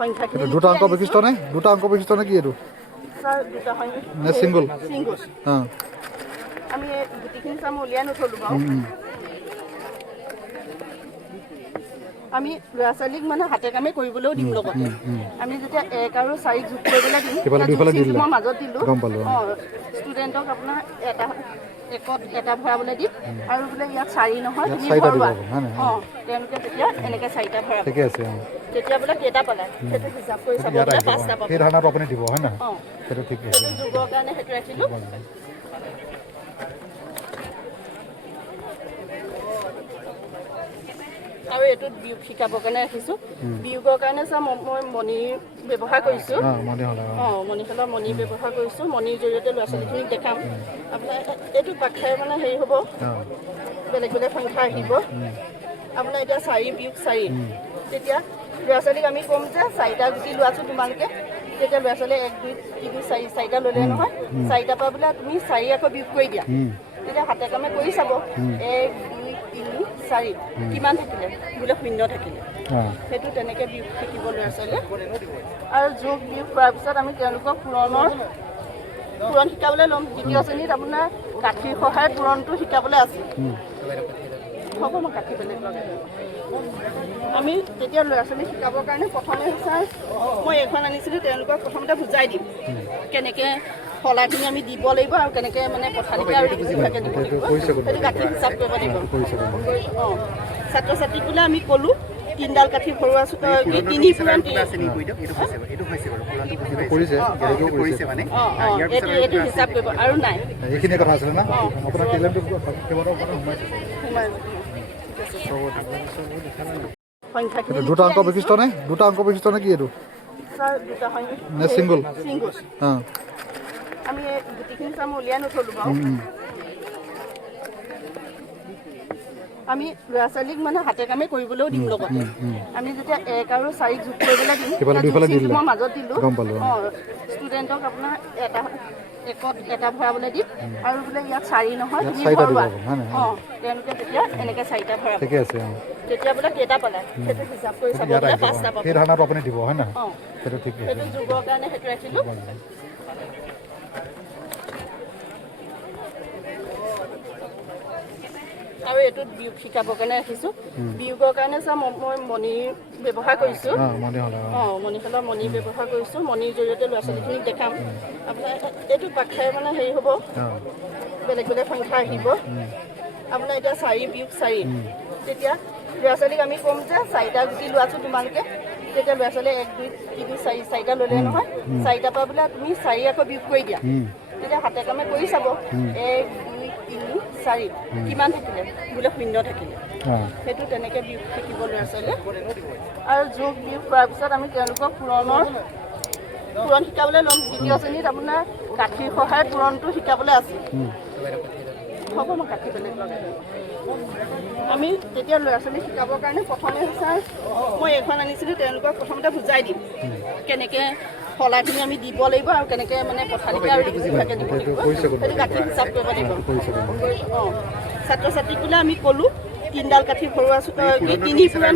সংখ্যাখিনি দুটা অংক বিশিষ্ট নে কি এইটো স্যাৰ দুটা হয় নে সিঙ্গল আমি গুটিখিনি চাম উলিয়াই নথলো বাৰু আমি ল'ৰা ছোৱালীক মানে হাতে কামে কৰিবলৈও দিম লগতে আমি যেতিয়া 1 আৰু 4 যোগ কৰিবলৈ দিম মই মাজত দিলোঁ ষ্টুডেণ্টক আপোনাৰ এটা ভৰাবলৈ দিম আৰু বোলে ইয়াত 4 নহয় তুমি ভৰোৱা তেওঁলোকে তেতিয়া এনেকৈ 4টা ভৰাব ঠিকে আছে তেতিয়া বোলে কেইটা পালে সেইটো হিচাপ কৰি চাব বোলে 5টা পাব সেই ধাৰণাটো আপুনি দিব হয় না সেইটো ঠিক আছে যোগৰ কাৰণে সেইটো ৰাখিলোঁ আৰু এইটোত বিয়োগ শিকাবৰ কাৰণে ৰাখিছোঁ বিয়োগৰ কাৰণে চা মই মণিৰ ব্যৱহাৰ কৰিছোঁ মণিশালৰ মণি ব্যৱহাৰ কৰিছোঁ মণিৰ জৰিয়তে ল'ৰা ছোৱালীখিনিক দেখাম আপোনাৰ এইটো পাখাই মানে হেৰি হ'ব বেলেগ বেলেগ সংখ্যা আহিব আপোনাৰ এতিয়া 4 বিয়োগ 4 তেতিয়া ল'ৰা ছোৱালীক আমি ক'ম যে 4টা গুটি লোৱাছোঁ তোমালোকে তেতিয়া ল'ৰা ছোৱালীয়ে 1 2 3 4 4টা ল'লে নহয় 4টাৰ পৰা বোলে তুমি 4 আকৌ বিয়োগ কৰি দিয়া তেতিয়া হাতে কামে কৰি চাব 1 2 3 4 কিমান থাকিলে বোলে 0 থাকিলে সেইটো তেনেকৈ বিয়োগ শিকিব ল'ৰা ছোৱালীয়ে আৰু যোগ বিয়োগ কৰাৰ পিছত আমি তেওঁলোকক পূৰণ শিকাবলৈ ল'ম দ্বিতীয় শ্ৰেণীত আপোনাৰ গাঁঠিৰ সহায়ত পূৰণটো শিকাবলৈ আছে হ'ব মই গাঁঠি বেলেগ লগাই আমি তেতিয়া ল'ৰা ছোৱালীক শিকাবৰ কাৰণে প্ৰথমে চাই মই এইখন আনিছিলোঁ তেওঁলোকক প্ৰথমতে বুজাই দিম কেনেকৈ শলাখিনি আমি দিব লাগিব আৰু কেনেকৈ মানে পথালিকৈ আৰু লিখিভাগে দিব লাগিব সেইটো গাঁঠি হিচাপ কৰিব লাগিব ছাত্ৰ ছাত্ৰীক বোলে আমি ক'লোঁ 3ডাল কাঠি ভৰোৱা 3 পূৰণ এইটো হিচাপ কৰিব আৰু নাই এইখিনি কথা আছিলে না আপোনাৰ টেলেণ্টটো কেইবাটাও কথা সোমাইছে দুটা অংক বিশিষ্ট নে কি এইটো স্যার দুটা হয় নে সিঙ্গল আমি গুটিখিনি চাম উলিয়াই নথলো বাৰু আমি ল'ৰা ছোৱালীক মানে হাতে কামে কৰিবলৈও দিম লগতে আমি যেতিয়া 1 আৰু 4 যোগ কৰিবলৈ দিম মই মাজত দিলোঁ ষ্টুডেণ্টক আপোনাৰ এটা ভৰাবলৈ দিম আৰু বোলে ইয়াত 4 নহয় তুমি ভৰোৱা তেওঁলোকে তেতিয়া এনেকৈ 4টা ভৰাব ঠিকে আছে তেতিয়া বোলে কেইটা পালে সেইটো হিচাপ কৰি চাব বোলে 5টা পাব সেই ধাৰণাটো আপুনি দিব হয় না সেইটো ঠিক আছে সেইটো যোগৰ কাৰণে সেইটো ৰাখিলোঁ আৰু এইটোত বিয়োগ শিকাবৰ কাৰণে ৰাখিছোঁ বিয়োগৰ কাৰণে চা মই মণিৰ ব্যৱহাৰ কৰিছোঁ মণিশালৰ মণি ব্যৱহাৰ কৰিছোঁ মণিৰ জৰিয়তে ল'ৰা ছোৱালীখিনিক দেখাম আপোনাৰ এইটো পাখাই মানে হেৰি হ'ব বেলেগ বেলেগ সংখ্যা আহিব আপোনাৰ এতিয়া 4 বিয়োগ 4 তেতিয়া ল'ৰা ছোৱালীক আমি ক'ম যে 4টা গুটি লোৱাছোঁ তোমালোকে তেতিয়া ল'ৰা ছোৱালীয়ে 1 2 3 4 4টা ল'লে নহয় 4টাৰ পৰা বোলে তুমি 4 আকৌ বিয়োগ কৰি দিয়া তেতিয়া হাতে কামে কৰি চাব 1 2 3 4 কিমান থাকিলে বোলে 0 থাকিলে সেইটো তেনেকৈ বিয়োগ শিকিব ল'ৰা ছোৱালীয়ে আৰু যোগ বিয়োগ কৰাৰ পিছত আমি তেওঁলোকক পূৰণ শিকাবলৈ ল'ম দ্বিতীয় শ্ৰেণীত আপোনাৰ গাঁঠিৰ সহায়ত পূৰণটো শিকাবলৈ আছে হ'ব মই গাঁঠি বেলেগ লগাই আমি তেতিয়া ল'ৰা ছোৱালীক শিকাবৰ কাৰণে প্ৰথমে চাই মই এইখন আনিছিলোঁ তেওঁলোকক প্ৰথমতে বুজাই দিম কেনেকৈ শলাখিনি আমি দিব লাগিব আৰু কেনেকৈ মানে পথালিকৈ আৰু লিখিভাগে দিব লাগিব সেইটো গাঁঠি হিচাপ কৰিব লাগিব ছাত্ৰ ছাত্ৰীক বোলে আমি ক'লোঁ 3ডাল কাঠি ভৰোৱা 3 পূৰণ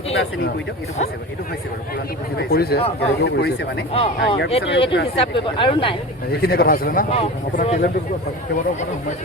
এইটো হিচাপ কৰিব আৰু নাই এইখিনি কথা আছিলে না আপোনাৰ টেলেণ্টটো কেইবাটাও কথা সোমাইছে